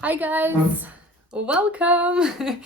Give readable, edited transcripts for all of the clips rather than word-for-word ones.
Hi guys, welcome.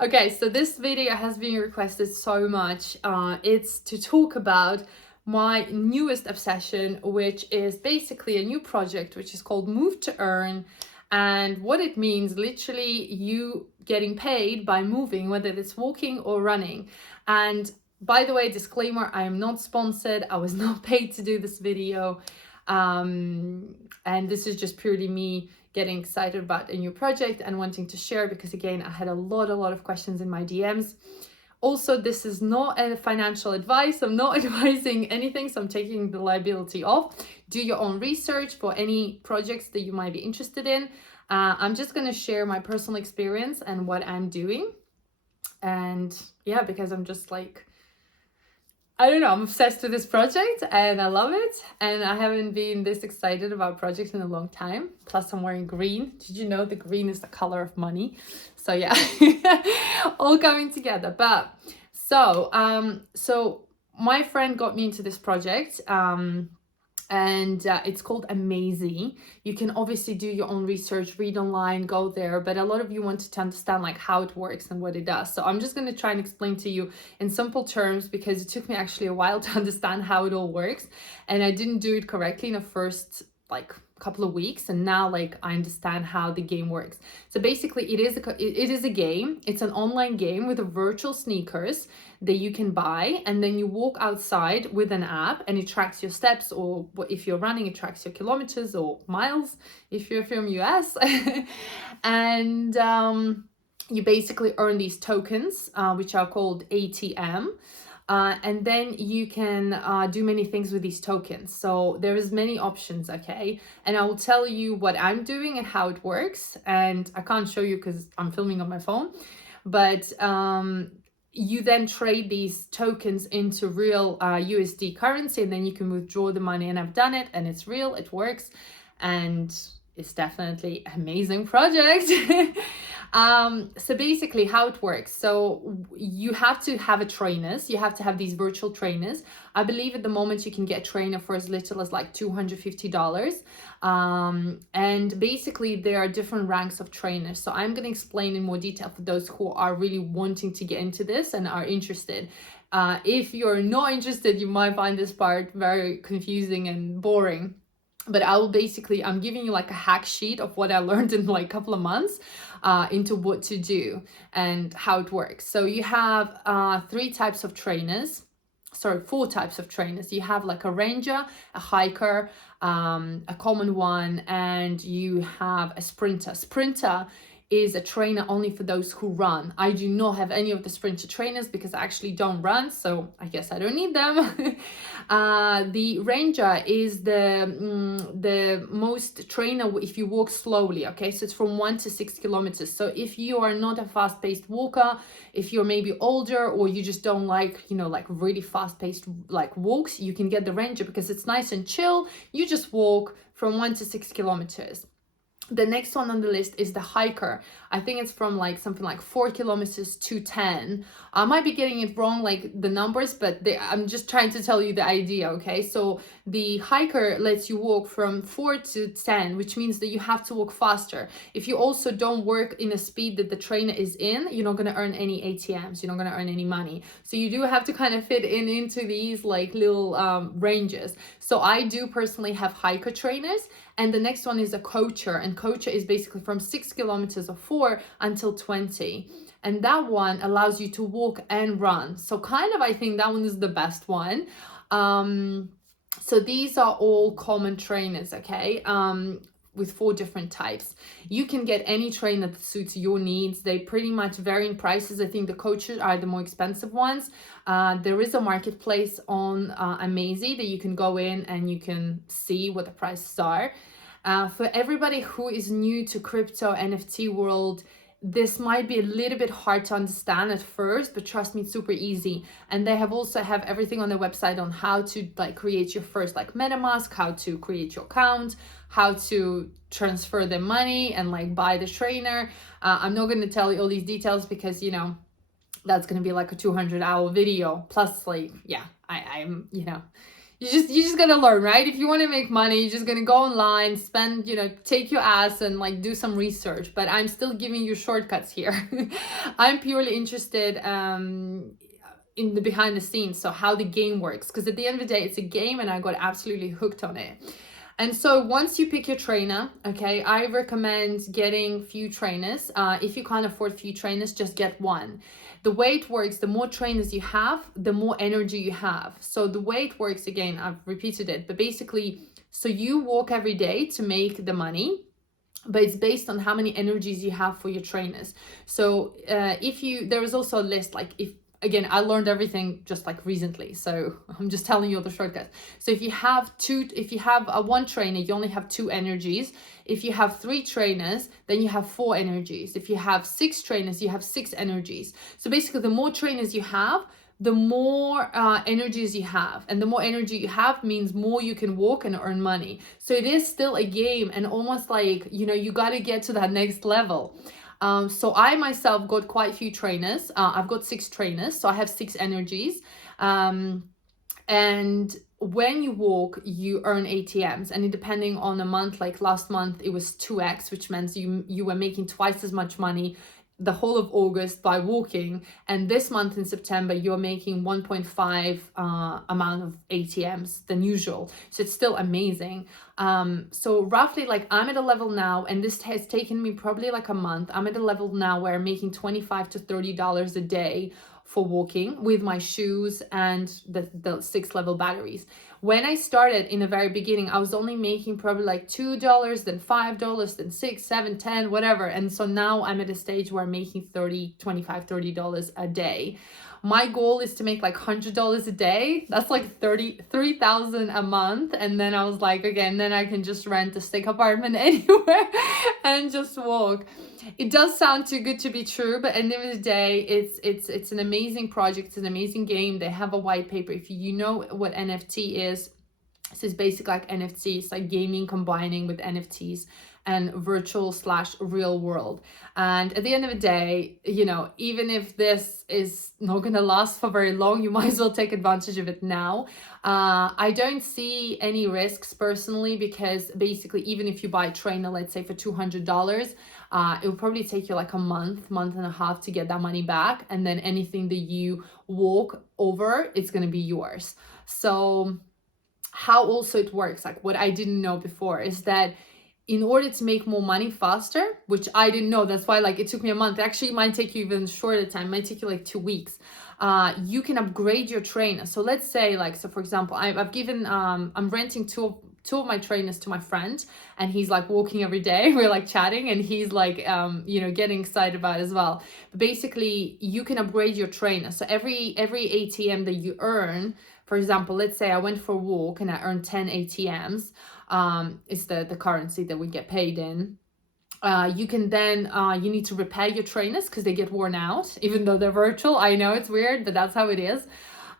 Okay, so this video has been requested so much. It's to talk about my newest obsession, which is basically a new project which is called Move to Earn. And what it means, literally you getting paid by moving, whether it's walking or running. And by the way, disclaimer, I am not sponsored. I was not paid to do this video. And this is just purely me getting excited about a new project and wanting to share, because again, I had a lot of questions in my DMs. Also, this is not a financial advice. I'm not advising anything, so I'm taking the liability off. Do your own research for any projects that you might be interested in. I'm just going to share my personal experience and what I'm doing. And yeah, because I'm just like, I don't know, I'm obsessed with this project and I love it. And I haven't been this excited about projects in a long time. Plus I'm wearing green. Did you know the green is the color of money? So yeah, all coming together. But so my friend got me into this project. And it's called Amazy. You can obviously do your own research, read online, go there, but a lot of you wanted to understand like how it works and what it does. So I'm just going to try and explain to you in simple terms, because it took me actually a while to understand how it all works, and I didn't do it correctly in the first like couple of weeks, and now like I understand how the game works. So basically it is a game. It's an online game with a virtual sneakers that you can buy, and then you walk outside with an app and it tracks your steps, or if you're running it tracks your kilometers or miles if you're from US. And you basically earn these tokens, which are called ATM. And then you can do many things with these tokens. So there is many options, okay? And I will tell you what I'm doing and how it works. And I can't show you because I'm filming on my phone. But you then trade these tokens into real USD currency, and then you can withdraw the money. And I've done it, and it's real, it works. And it's definitely an amazing project. So basically how it works. So you have to have a trainers. You have to have these virtual trainers. I believe at the moment you can get a trainer for as little as like $250. And basically there are different ranks of trainers. So I'm going to explain in more detail for those who are really wanting to get into this and are interested. If you're not interested, you might find this part very confusing and boring. But I'm giving you like a hack sheet of what I learned in like a couple of months into what to do and how it works. So you have four types of trainers. You have like a ranger, a hiker, a common one, and you have a sprinter. Sprinter is a trainer only for those who run. I do not have any of the sprinter trainers because I actually don't run, so I guess I don't need them. The ranger is the most trainer if you walk slowly, okay? So it's from 1 to 6 kilometers. So if you are not a fast-paced walker, if you're maybe older, or you just don't like, like really fast-paced like walks, you can get the ranger because it's nice and chill. You just walk from 1 to 6 kilometers. The next one on the list is the hiker. I think it's from like something like 4 kilometers to 10. I might be getting it wrong, like the numbers, but I'm just trying to tell you the idea, okay? So the hiker lets you walk from 4 to 10, which means that you have to walk faster. If you also don't work in a speed that the trainer is in, you're not going to earn any ATMs. You're not going to earn any money. So you do have to kind of fit into these like little ranges. So I do personally have hiker trainers. And the next one is a coacher, and coacher is basically from 6 kilometers or 4 until 20. And that one allows you to walk and run. So kind of, I think that one is the best one. So these are all common trainers, okay? With 4 different types. You can get any trainer that suits your needs. They pretty much vary in prices. I think the coaches are the more expensive ones. There is a marketplace on Amazy that you can go in and you can see what the prices are. For everybody who is new to crypto NFT world, this might be a little bit hard to understand at first, but trust me, it's super easy. And they also have everything on their website on how to like create your first like MetaMask, how to create your account, how to transfer the money and like buy the trainer. I'm not going to tell you all these details because, that's going to be like a 200-hour video. Plus, like, yeah, I'm you just gotta learn, right? If you want to make money, you're just gonna go online, spend, take your ass and like do some research. But I'm still giving you shortcuts here. I'm purely interested in the behind the scenes, so how the game works, because at the end of the day, it's a game, and I got absolutely hooked on it. And so once you pick your trainer, okay, I recommend getting few trainers. If you can't afford few trainers, just get one. The way it works, the more trainers you have, the more energy you have. So the way it works, again, I've repeated it, but basically, so you walk every day to make the money, but it's based on how many energies you have for your trainers. So there is also a list, like again, I learned everything just like recently, so I'm just telling you all the shortcuts. So if you have one trainer, you only have 2 energies. If you have 3 trainers, then you have 4 energies. If you have 6 trainers, you have 6 energies. So basically, the more trainers you have, the more energies you have, and the more energy you have means more you can walk and earn money. So it is still a game, and almost like, you got to get to that next level. So I myself got quite a few trainers. I've got 6 trainers, so I have 6 energies. And when you walk, you earn ATMs, and depending on a month, like last month, it was 2x, which means you were making twice as much money the whole of August by walking, and this month in September you're making 1.5 amount of ATMs than usual. So it's still amazing. So roughly, like, I'm at a level now, and this has taken me probably like a month. I'm at a level now where I'm making $25 to $30 a day for walking with my shoes and the 6 level batteries. When I started in the very beginning, I was only making probably like $2, then $5, then $6, $7, $10, whatever. And so now I'm at a stage where I'm making $30 a day. My goal is to make like $100 a day. That's like $3,000 a month. And then I was like, again, then I can just rent a stick apartment anywhere and just walk. It does sound too good to be true, but at the end of the day, it's an amazing project. It's an amazing game. They have a white paper. If you know what NFT is, so it's basically like NFT. It's like gaming combining with NFTs and virtual/real world. And at the end of the day, even if this is not going to last for very long, you might as well take advantage of it now. I don't see any risks personally, because basically, even if you buy a trainer, let's say for $200, it will probably take you like a month and a half to get that money back. And then anything that you walk over, it's going to be yours. So how also it works, like what I didn't know before, is that in order to make more money faster, which I didn't know, that's why like it took me a month. Actually, it might take you even shorter time. It might take you like 2 weeks. You can upgrade your trainer. So let's say, like, so for example, I've given, I'm renting two of my trainers to my friend, and he's like walking every day. We're like chatting, and he's like, getting excited about it as well. But basically, you can upgrade your trainer. So every ATM that you earn, for example, let's say I went for a walk and I earned 10 ATMs. It's the currency that we get paid in. You can then, you need to repair your trainers because they get worn out, even though they're virtual. I know it's weird, but that's how it is.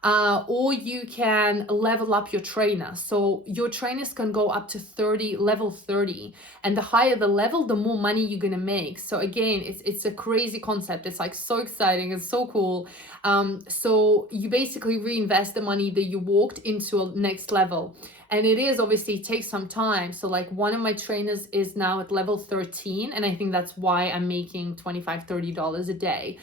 Or you can level up your trainer. So your trainers can go up to level 30. And the higher the level, the more money you're going to make. So again, it's a crazy concept. It's like so exciting. It's so cool. So you basically reinvest the money that you walked into a next level. And it takes some time. So like one of my trainers is now at level 13. And I think that's why I'm making $25, $30 a day.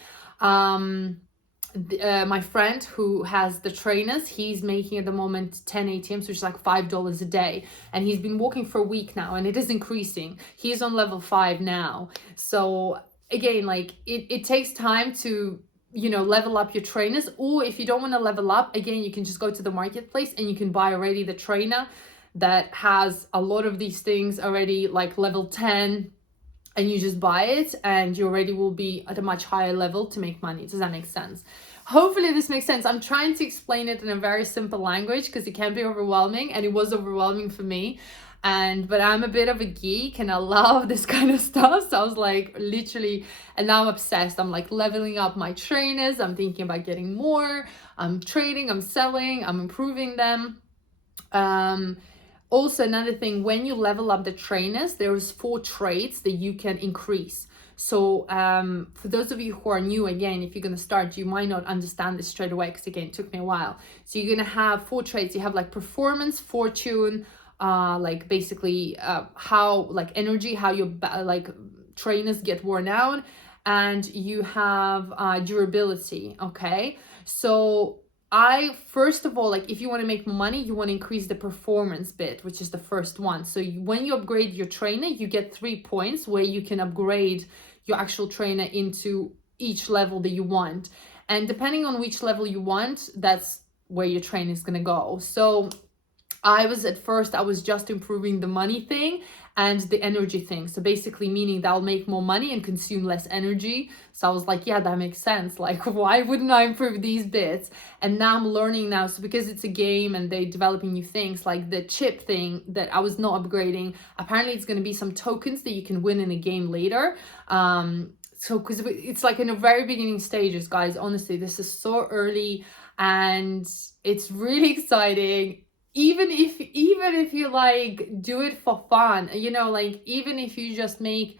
My friend who has the trainers, he's making at the moment 10 ATMs, which is like $5 a day. And he's been walking for a week now, and it is increasing. He's on level 5 now. So again, like it takes time to, level up your trainers. Or if you don't want to level up, again, you can just go to the marketplace and you can buy already the trainer that has a lot of these things already, like level 10, and you just buy it, and you already will be at a much higher level to make money. Does that make sense? Hopefully this makes sense. I'm trying to explain it in a very simple language because it can be overwhelming, and it was overwhelming for me. But I'm a bit of a geek and I love this kind of stuff. So I was like, literally, and now I'm obsessed. I'm like leveling up my trainers. I'm thinking about getting more. I'm trading, I'm selling, I'm improving them. Also, another thing, when you level up the trainers, there's 4 traits that you can increase. So for those of you who are new, again, if you're going to start, you might not understand this straight away, because again, it took me a while. So you're going to have 4 traits. You have like performance, fortune, like basically how, like energy, how your like trainers get worn out, and you have durability. Okay, so first of all, like if you want to make more money, you want to increase the performance bit, which is the first one. So when you upgrade your trainer, you get 3 points where you can upgrade your actual trainer into each level that you want. And depending on which level you want, that's where your trainer is going to go. So I was just improving the money thing and the energy thing. So basically meaning that I'll make more money and consume less energy. So I was like, yeah, that makes sense. Like, why wouldn't I improve these bits? And now I'm learning now. So because it's a game and they're developing new things, like the chip thing that I was not upgrading, apparently it's going to be some tokens that you can win in a game later. So because it's like in the very beginning stages, guys, honestly, this is so early and it's really exciting. Even if you like do it for fun, you know, like even if you just make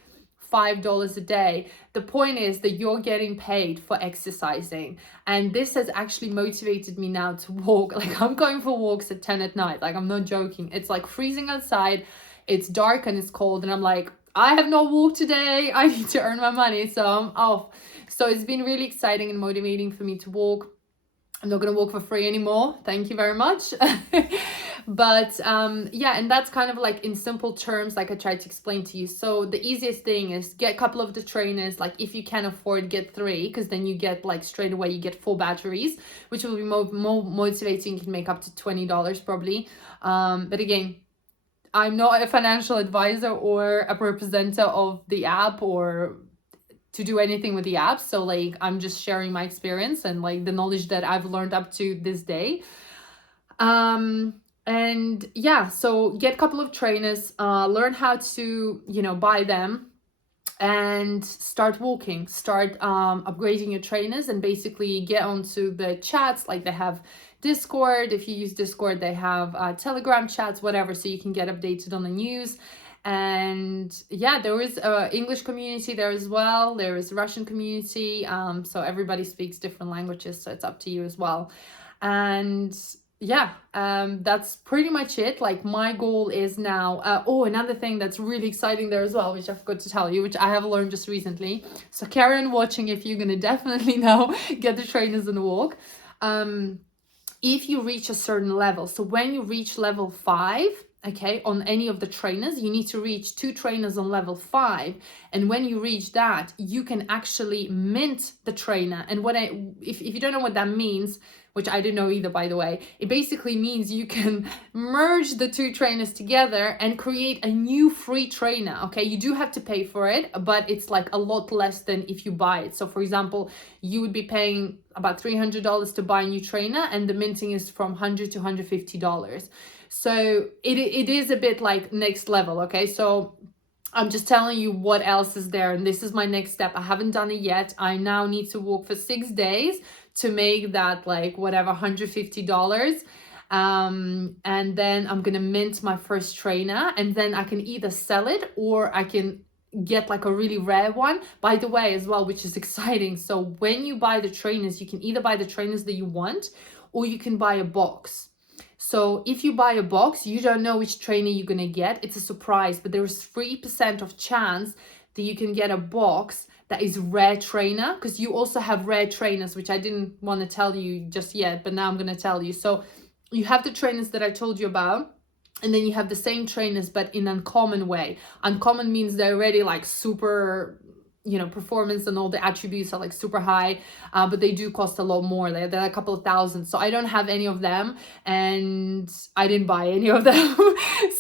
$5 a day, the point is that you're getting paid for exercising. And this has actually motivated me now to walk. Like I'm going for walks at 10 at night. Like I'm not joking. It's like freezing outside, it's dark and it's cold, and I'm like, I have no walk today, I need to earn my money, so I'm off. So it's been really exciting and motivating for me to walk. I'm not going to walk for free anymore. Thank you very much. But yeah, and that's kind of like in simple terms, like I tried to explain to you. So the easiest thing is get a couple of the trainers. Like if you can afford, get 3, because then you get like straight away, you get 4 batteries, which will be more motivating. You can make up to $20 probably. But again, I'm not a financial advisor or a representative of the app or to do anything with the app. So like I'm just sharing my experience and like the knowledge that I've learned up to this day. And yeah, so get a couple of trainers, learn how to, you know, buy them and start walking, start upgrading your trainers, and basically get onto the chats. Like they have Discord. If you use Discord, they have Telegram chats, whatever, so you can get updated on the news. And yeah, there is a English community there as well. There is a Russian community. So everybody speaks different languages, so it's up to you as well. And yeah, that's pretty much it. Like my goal is now, oh, another thing that's really exciting there as well, which I forgot to tell you, which I have learned just recently. So carry on watching if you're gonna definitely now get the trainers and the walk. If you reach a certain level, so when you reach level 5, okay, on any of the trainers, you need to reach 2 trainers on level 5. And when you reach that, you can actually mint the trainer. And if you don't know what that means, which I didn't know either, by the way, it basically means you can merge the 2 trainers together and create a new free trainer. Okay, you do have to pay for it, but it's like a lot less than if you buy it. So for example, you would be paying about $300 to buy a new trainer, and the minting is from $100 to $150. So it is a bit like next level. Okay, so I'm just telling you what else is there, and this is my next step. I haven't done it yet. I now need to walk for 6 days to make that like whatever $150. And then I'm gonna mint my first trainer, and then I can either sell it or I can get like a really rare one, by the way, as well, which is exciting. So when you buy the trainers, you can either buy the trainers that you want, or you can buy a box. So if you buy a box, you don't know which trainer you're gonna get. It's a surprise, but there is 3% of chance that you can get a box that is rare trainer, because you also have rare trainers, which I didn't want to tell you just yet, but now I'm going to tell you. So you have the trainers that I told you about, and then you have the same trainers, but in uncommon way. Uncommon means they're already like super, you know, performance and all the attributes are like super high, but they do cost a lot more. They're a couple of thousand. So I don't have any of them, and I didn't buy any of them.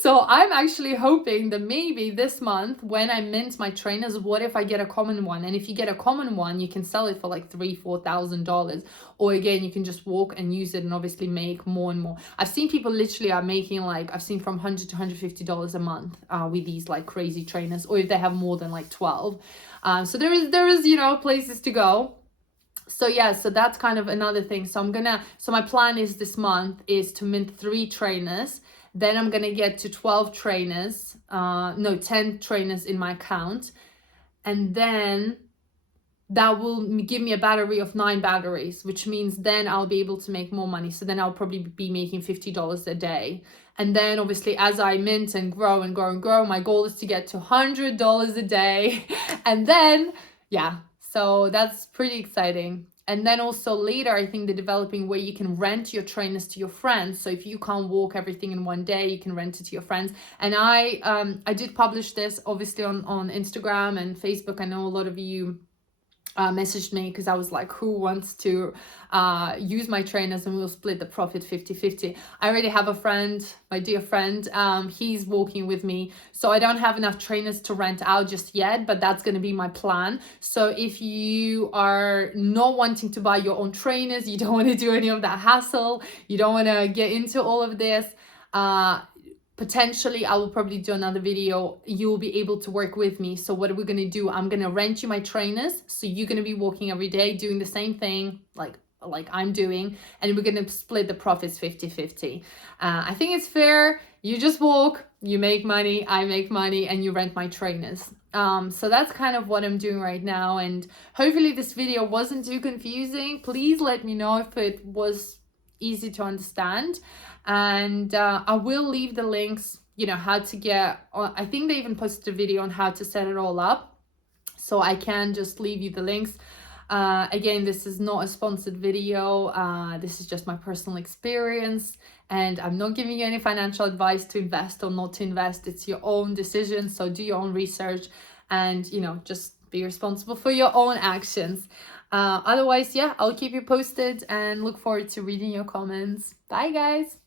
So I'm actually hoping that maybe this month when I mint my trainers, what if I get a common one? And if you get a common one, you can sell it for like $3,000-$4,000. Or again, you can just walk and use it and obviously make more and more. I've seen people literally are making like, I've seen from $100 to $150 a month with these like crazy trainers, or if they have more than like 12. So there is, you know, places to go. So yeah, so that's kind of another thing. So my plan is this month is to mint 3 trainers. Then I'm gonna get to 12 trainers, no, 10 trainers in my account. And then that will give me a battery of 9 batteries, which means then I'll be able to make more money. So then I'll probably be making $50 a day. And then obviously as I mint and grow and grow and grow, my goal is to get to $100 a day. And then, yeah, so that's pretty exciting. And then also later, I think they're developing where you can rent your trainers to your friends. So if you can't walk everything in one day, you can rent it to your friends. And I did publish this obviously on Instagram and Facebook. I know a lot of you messaged me because I was like, who wants to use my trainers, and we'll split the profit 50-50. I already have a friend, my dear friend, he's walking with me, so I don't have enough trainers to rent out just yet, but that's going to be my plan. So if you are not wanting to buy your own trainers, you don't want to do any of that hassle, you don't want to get into all of this, potentially I will probably do another video. You will be able to work with me. So what are we going to do? I'm going to rent you my trainers, so you're going to be walking every day doing the same thing like I'm doing, and we're going to split the profits 50-50. I think it's fair. You just walk, you make money, I make money, and you rent my trainers. So that's kind of what I'm doing right now, and hopefully this video wasn't too confusing. Please let me know if it was easy to understand. And I will leave the links, you know, how to get, I think they even posted a video on how to set it all up, so I can just leave you the links. Again, this is not a sponsored video, this is just my personal experience, and I'm not giving you any financial advice to invest or not to invest. It's your own decision, so do your own research and, you know, just be responsible for your own actions. Otherwise, yeah, I'll keep you posted and look forward to reading your comments. Bye guys.